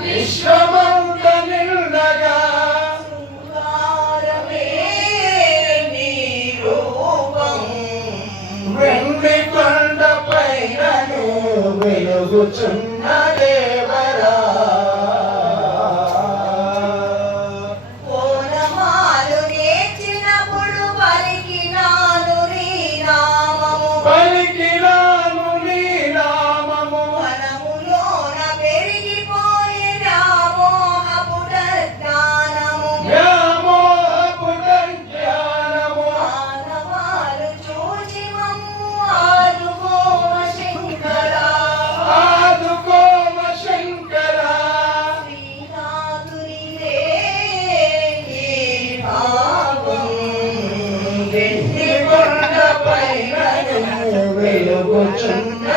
విశ్వమంత నిండగా వెండి కొండ పైన వెలుగుచున్న దేవరా ఓనమాలు నేర్చినప్పుడు పలికినాను నీ నామము మనములోన పెరిగిపోయే వ్యామోహపుట జ్ఞానము మానవాలు చూచి మమ్ము ఆదుకోవ శంకరా శ్రీనాథునిదే ఈ భావం వెండి కొండ పైన వెలుగుచున్న